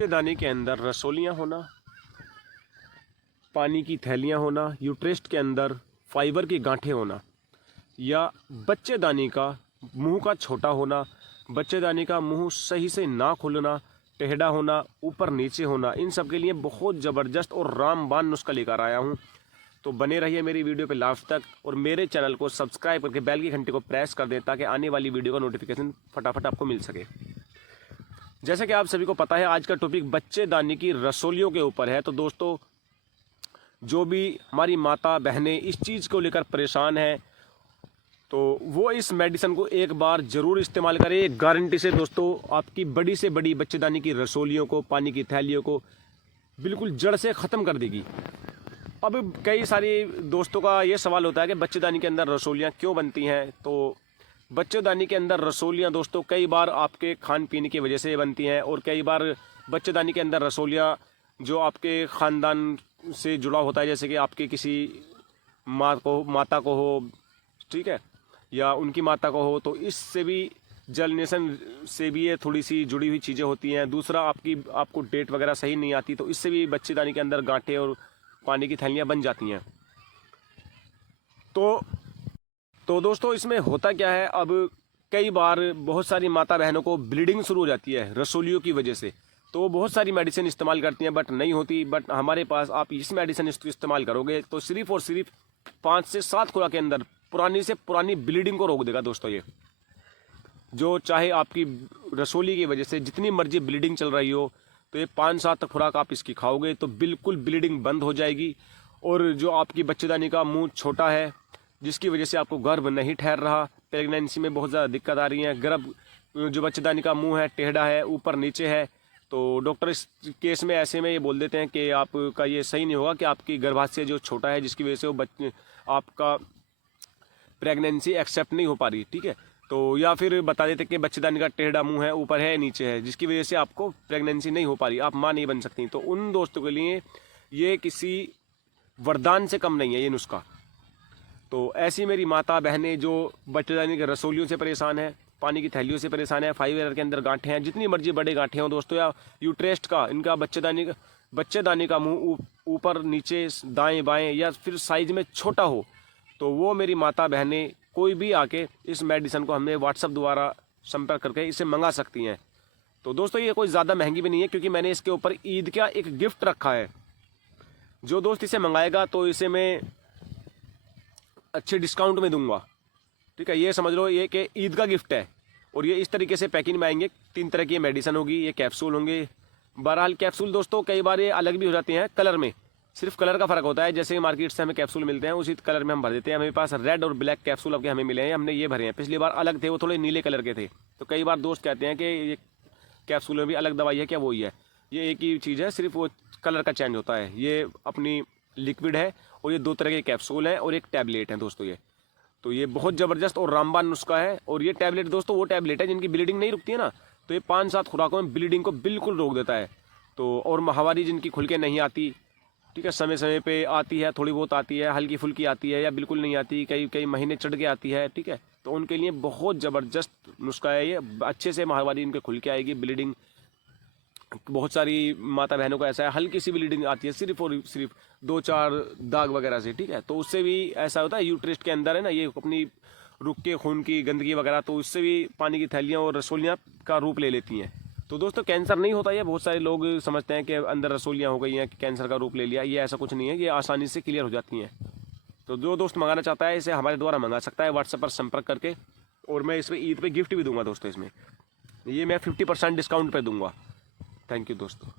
दाने के अंदर रसोलियाँ होना, पानी की थैलियाँ होना, यूट्रेस्ट के अंदर फाइबर की गांठें होना, या बच्चेदानी का मुंह का छोटा होना, बच्चेदानी का मुंह सही से ना खुलना, टेढ़ा होना, ऊपर नीचे होना, इन सब के लिए बहुत ज़बरदस्त और रामबाण नुस्खा लेकर आया हूँ। तो बने रहिए मेरी वीडियो पे लास्ट तक और मेरे चैनल को सब्सक्राइब करके बेल की घंटी को प्रेस कर दें ताकि आने वाली वीडियो का नोटिफिकेशन फटाफट आपको मिल सके। जैसे कि आप सभी को पता है, आज का टॉपिक बच्चेदानी की रसोलियों के ऊपर है। तो दोस्तों, जो भी हमारी माता बहनें इस चीज़ को लेकर परेशान हैं तो वो इस मेडिसिन को एक बार ज़रूर इस्तेमाल करें। गारंटी से दोस्तों, आपकी बड़ी से बड़ी बच्चेदानी की रसोलियों को, पानी की थैलियों को बिल्कुल जड़ से ख़त्म कर देगी। अब कई सारे दोस्तों का ये सवाल होता है कि बच्चेदानी के अंदर रसोलियाँ क्यों बनती हैं। तो बच्चेदानी के अंदर रसोलियाँ दोस्तों कई बार आपके खान पीने की वजह से बनती हैं, और कई बार बच्चेदानी के अंदर रसोलियाँ जो आपके ख़ानदान से जुड़ा होता है, जैसे कि आपके किसी माता को हो, ठीक है, या उनकी माता को हो, तो इससे भी जलनेशन से भी ये थोड़ी सी जुड़ी हुई चीज़ें होती हैं। दूसरा, आपको डेट वगैरह सही नहीं आती, तो इससे भी बच्चेदानी के अंदर गांठें और पानी की थैलियाँ बन जाती हैं। तो दोस्तों, इसमें होता क्या है, अब कई बार बहुत सारी माता बहनों को ब्लीडिंग शुरू हो जाती है रसोलियों की वजह से। तो वो बहुत सारी मेडिसिन इस्तेमाल करती हैं बट नहीं होती। बट हमारे पास आप इस मेडिसिन इस्तेमाल करोगे तो सिर्फ और सिर्फ 5 से 7 खुराक के अंदर पुरानी से पुरानी ब्लीडिंग को रोक देगा दोस्तों। ये जो चाहे आपकी रसोली की वजह से जितनी मर्जी ब्लीडिंग चल रही हो, तो ये 5-7 खुराक आप इसकी खाओगे तो बिल्कुल ब्लीडिंग बंद हो जाएगी। और जो आपकी बच्चेदानी का मुंह छोटा है, जिसकी वजह से आपको गर्भ नहीं ठहर रहा, प्रेगनेंसी में बहुत ज़्यादा दिक्कत आ रही है, गर्भ जो बच्चेदानी का मुंह है टेढ़ा है, ऊपर नीचे है, तो डॉक्टर इस केस में ऐसे में ये बोल देते हैं कि आपका ये सही नहीं होगा कि आपकी गर्भाशय जो छोटा है, जिसकी वजह से वो आपका प्रेगनेंसी एक्सेप्ट नहीं हो पा रही, ठीक है। तो या फिर बता देते कि बच्चेदानी का टेढ़ा मुंह है, ऊपर है नीचे है, जिसकी वजह से आपको प्रेगनेंसी नहीं हो पा रही, आप माँ नहीं बन सकती। तो उन दोस्तों के लिए ये किसी वरदान से कम नहीं है ये नुस्खा। तो ऐसी मेरी माता बहनें जो बच्चेदानी के रसोलियों से परेशान है, पानी की थैलियों से परेशान है, फाइबर के अंदर गांठें हैं, जितनी मर्जी बड़े गांठें हों दोस्तों, या यूट्रेस्ट का, इनका बच्चेदानी का मुंह ऊपर नीचे दाएं बाएं या फिर साइज में छोटा हो, तो वो मेरी माता बहनें कोई भी आके इस मेडिसिन को हमें व्हाट्सएप द्वारा संपर्क करके इसे मंगा सकती हैं। तो दोस्तों, ये कोई ज़्यादा महंगी भी नहीं है, क्योंकि मैंने इसके ऊपर ईद का एक गिफ्ट रखा है। जो दोस्त इसे मंगाएगा तो इसे मैं अच्छे डिस्काउंट में दूंगा, ठीक है। ये समझ लो ये कि ईद का गिफ्ट है। और ये इस तरीके से पैकिंग में आएंगे, 3 तरह की मेडिसिन होगी, ये कैप्सूल होंगे। बहरहाल कैप्सूल दोस्तों कई बार ये अलग भी हो जाते हैं कलर में, सिर्फ कलर का फर्क होता है। जैसे मार्केट से हमें कैप्सूल मिलते हैं उसी कलर में हम भर देते हैं। हमें पास रेड और ब्लैक कैप्सूल अब के हमें मिले हैं, हमने ये भरे हैं। पिछली बार अलग थे, वो थोड़े नीले कलर के थे। तो कई बार दोस्त कहते हैं कि ये कैप्सूल में भी अलग दवाई है क्या, वो ही है। ये एक ही चीज़ है, सिर्फ वो कलर का चेंज होता है। ये अपनी लिक्विड है और ये 2 तरह के कैप्सूल हैं और एक टैबलेट है दोस्तों। ये तो ये बहुत ज़बरदस्त और रामबाण नुस्खा है। और ये टैबलेट दोस्तों वो टैबलेट है जिनकी ब्लीडिंग नहीं रुकती है ना, तो ये 5-7 खुराकों में ब्लीडिंग को बिल्कुल रोक देता है। तो और माहवारी जिनकी खुल के नहीं आती, ठीक है, समय समय पे आती है, थोड़ी बहुत आती है, हल्की फुल्की आती है, या बिल्कुल नहीं आती, कई महीने चढ़ के आती है, ठीक है, तो उनके लिए बहुत ज़बरदस्त नुस्खा है ये। अच्छे से माहवारी इनके खुल के आएगी, ब्लीडिंग। बहुत सारी माता बहनों को ऐसा है, हल्की सी ब्लीडिंग आती है सिर्फ और सिर्फ 2-4 दाग वगैरह से, ठीक है, तो उससे भी ऐसा होता है। यूट्रेस्ट के अंदर है ना, ये अपनी रुक के खून की गंदगी वगैरह, तो उससे भी पानी की थैलियाँ और रसोलियाँ का रूप ले लेती हैं। तो दोस्तों, कैंसर नहीं होता ये। बहुत सारे लोग समझते हैं कि अंदर रसोलियाँ हो गई हैं, कैंसर का रूप ले लिया, ये ऐसा कुछ नहीं है, ये आसानी से क्लियर हो जाती हैं। तो जो दोस्त मंगाना चाहता है इसे हमारे द्वारा मंगा सकता है व्हाट्सएप पर संपर्क करके। और मैं इसमें ईद पे गिफ्ट भी दूंगा दोस्तों। इसमें ये मैं 50% डिस्काउंट पे दूंगा। थैंक यू दोस्तों।